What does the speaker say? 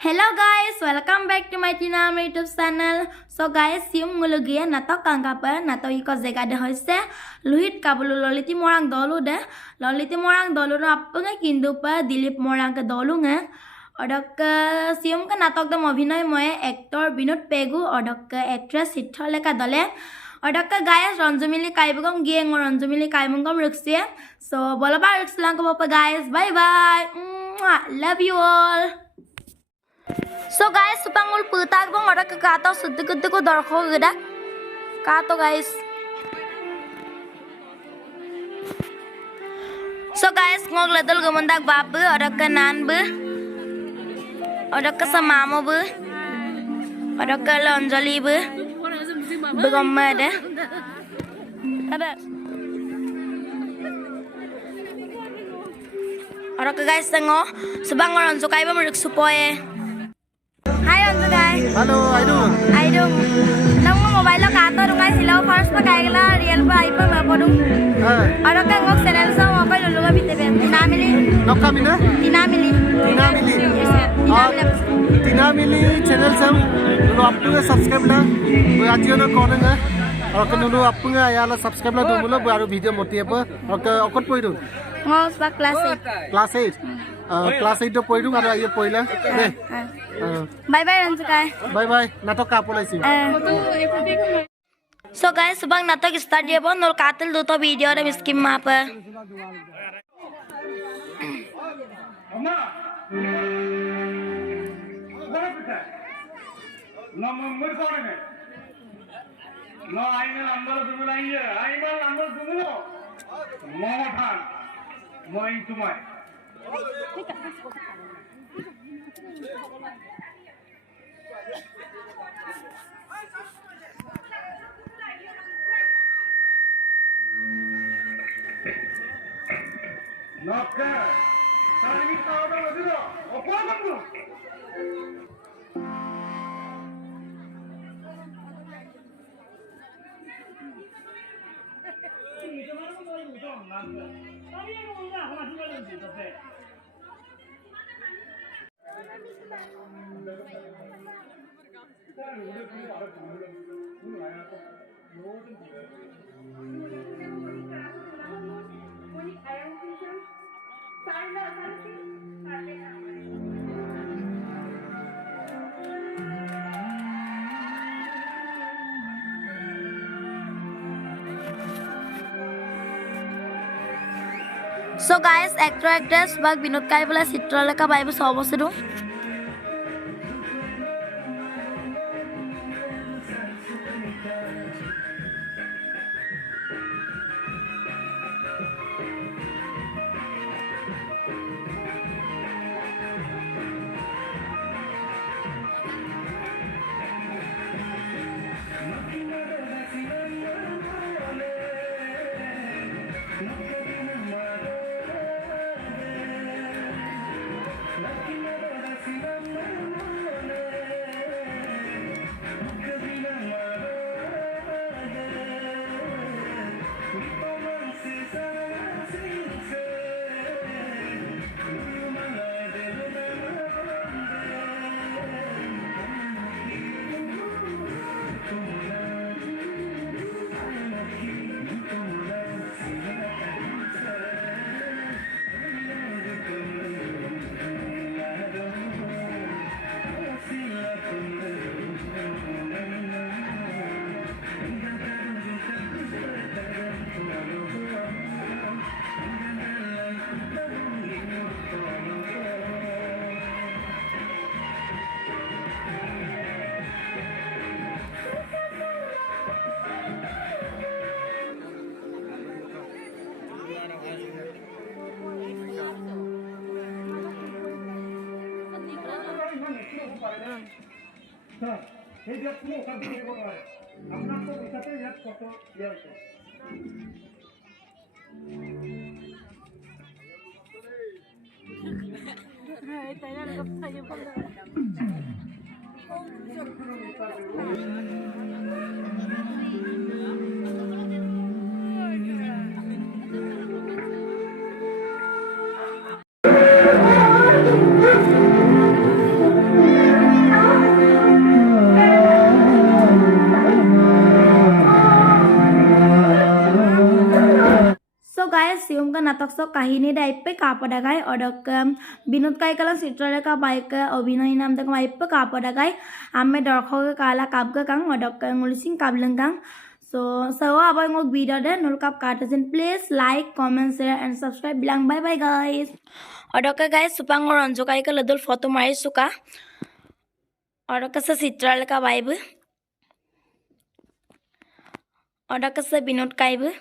Hello guys, welcome back to my Tina YouTube channel. So guys, siung ngulugia natok kangkapa natok iko zega de hoise luhit kabulu loliti morang dolu de loliti morang dolu no appunga kindu pa Dilip morang ke dolu nge odok sium ka natok dam অভিনয় moye actor Binod Pegu odok actress Sitholeka dole odok guys Ranjumili kaibugam gieng Ranjumili kaibugam ruksie so bolaba rukslang ko pa guys bye bye love you all. So guys, supangul putak bang orang kekato sedikit ko dorko geda, kato guys. So guys, ngog ledol gemendak babu, orang ke nan bu, orang ke samamo bu, orang ke lonjoli bu, begomma deh. Ada. Orang ke guys tengok, sebang orang sukai bang supaya. Hi Ranjugai. Hello, Aidung. Nang mobile lo kato rungai silau first pa kaya gala real pa ipa mapodung. Aro ka ngok channel sa mobile lulu ka bitebe. Tinamili. Nokamina? Tinamili. Tinamili channel sam. Nulu appunga subscribe la. Wo ajiyo na koranga. Aro ka nulu appunga ayala subscribe la dumulo baru video moti apa. Aro ka okot poidu. Ngos pa class 8. Class 8. Class 8 to poidu aro ayo poila. Bye bye Ranjugai. Bye bye. Natok ka polaisi. So guys, subang natok start dia bon nol katil duto video ada miskim apa. Nokka, tadi tahu dah betul. Apa kamu? So guys, actor actress bag Binod kai bola Sitholeka baibu sobosedu. এই যে পুরো ওখান থেকে এগোনো হয় আপনার তো ওইটাতে এক কত ইয়ে হয়েছে তাই না guys, sium ka natok so kahini da ippe kapada gai odok binut kai kala citraleka baik obinoy nam tak mai ippe kapada gai amme dorkhok kala kapga kang odok ngulising kableng kang. So aboy ngok video de nul kap katasin. Please like, comment, share and subscribe bilang. Bye bye guys. Odok guys supangor onjo kai kala dul photo mari suka. Odok sa citraleka baik. Odok sa binut kai bu.